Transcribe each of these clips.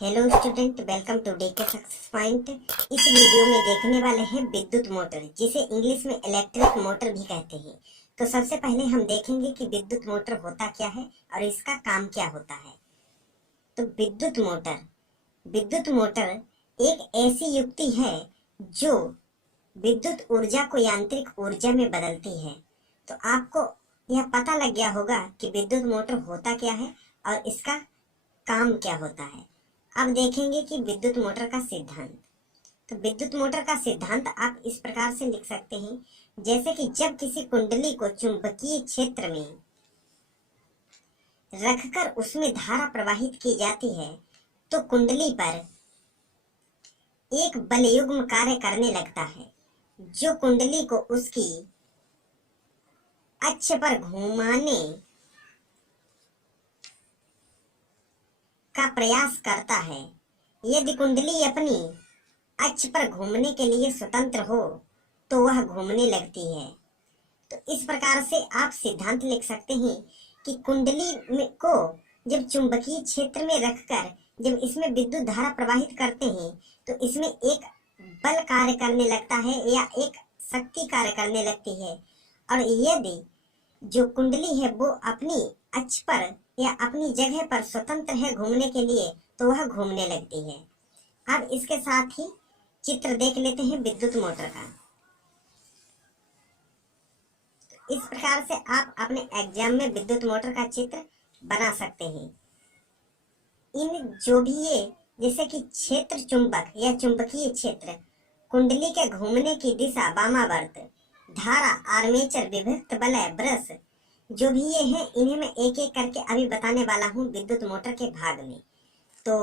Hello student, welcome to DK success point. इस video में देखने वाले हैं विद्युत मोटर, जिसे इंग्लिश में इलेक्ट्रिक मोटर भी कहते हैं। तो सबसे पहले हम देखेंगे कि विद्युत मोटर होता क्या है और इसका काम क्या होता है। तो विद्युत मोटर एक ऐसी युक्ति है जो विद्युत ऊर्जा को यांत्रिक ऊर्जा में बदलती है। तो आपको यह पता लग गया होगा कि विद्युत मोटर होता क्या है और इसका काम क्या होता है। अब देखेंगे कि विद्युत मोटर का सिद्धांत। तो विद्युत मोटर का सिद्धांत आप इस प्रकार से लिख सकते हैं, जैसे कि जब किसी कुंडली को चुंबकीय क्षेत्र में रखकर उसमें धारा प्रवाहित की जाती है तो कुंडली पर एक बलयुग्म कार्य करने लगता है, जो कुंडली को उसकी अक्ष पर घुमाने का प्रयास करता है। यदि कुंडली अपनी अक्ष पर घूमने के लिए स्वतंत्र हो तो वह घूमने लगती है। तो इस प्रकार से आप सिद्धांत लिख सकते हैं कि कुंडली को जब चुंबकीय क्षेत्र में रखकर जब इसमें विद्युत धारा प्रवाहित करते हैं तो इसमें एक बल कार्य करने लगता है या एक शक्ति कार्य करने लगती है। और यदि जो कुंडली है वो अपनी अक्ष पर या अपनी जगह पर स्वतंत्र है घूमने के लिए तो वह घूमने लगती है। अब इसके साथ ही चित्र देख लेते हैं विद्युत मोटर का। इस प्रकार से आप अपने एग्जाम में विद्युत मोटर का चित्र बना सकते हैं। इन जो भी ये जैसे कि क्षेत्र चुंबक या चुंबकीय क्षेत्र, कुंडली के घूमने की दिशा वामावर्त, धारा, आर्मेचर, विभक्त वलय, ब्रश, जो भी ये हैं इन्हें मैं एक एक करके अभी बताने वाला हूँ विद्युत मोटर के भाग में। तो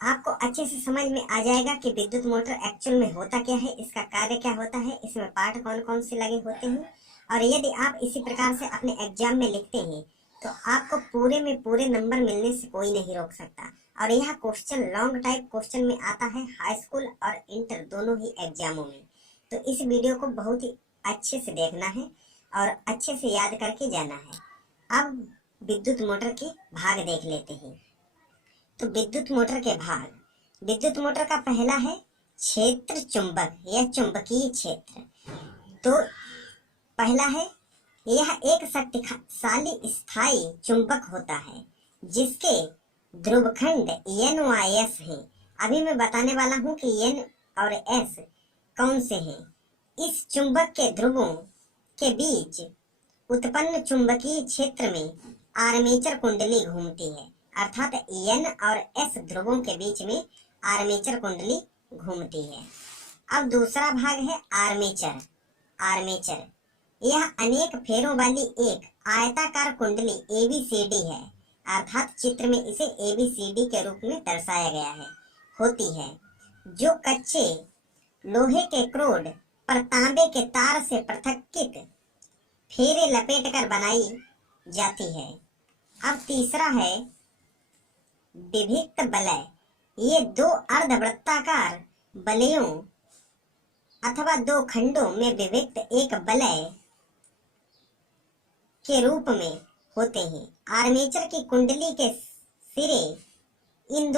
आपको अच्छे से समझ में आ जाएगा कि विद्युत मोटर एक्चुअल में होता क्या है, इसका कार्य क्या होता है, इसमें पार्ट कौन कौन से लगे होते हैं। और यदि आप इसी प्रकार से अपने एग्जाम में लिखते हैं तो आपको पूरे में पूरे नंबर मिलने से कोई नहीं रोक सकता। और यह क्वेश्चन लॉन्ग टाइप क्वेश्चन में आता है हाई स्कूल और इंटर दोनों ही एग्जामों में। तो इस वीडियो को बहुत ही अच्छे से देखना है और अच्छे से याद करके जाना है। अब विद्युत मोटर के भाग देख लेते हैं। तो विद्युत मोटर के भाग, विद्युत मोटर का पहला है क्षेत्र चुंबक या चुंबकीय क्षेत्र। तो पहला है, यह एक शक्तिशाली स्थायी चुंबक होता है जिसके ध्रुवखंड N व S हैं। अभी मैं बताने वाला हूँ कि N और S कौन से हैं। इस चुंबक के ध्रुवों के बीच उत्पन्न चुंबकीय क्षेत्र में आर्मेचर कुंडली घूमती है, अर्थात N और S ध्रुवों के बीच में आर्मेचर कुंडली घूमती है। अब दूसरा भाग है आर्मेचर। आर्मेचर यह अनेक फेरों वाली एक आयताकार कुंडली ABCD है, अर्थात चित्र में इसे ABCD के रूप में दर्शाया गया है, होती है, जो कच्चे लोहे के क्रोड पर तांबे के तार से पृथक्कृत फेरे लपेटकर बनाई जाती है। अब तीसरा है विभक्त वलय। ये दो अर्धवृत्ताकार वलयों अथवा दो खंडों में विभक्त एक वलय के रूप में होते हैं। आर्मेचर की कुंडली के सिरे इन दो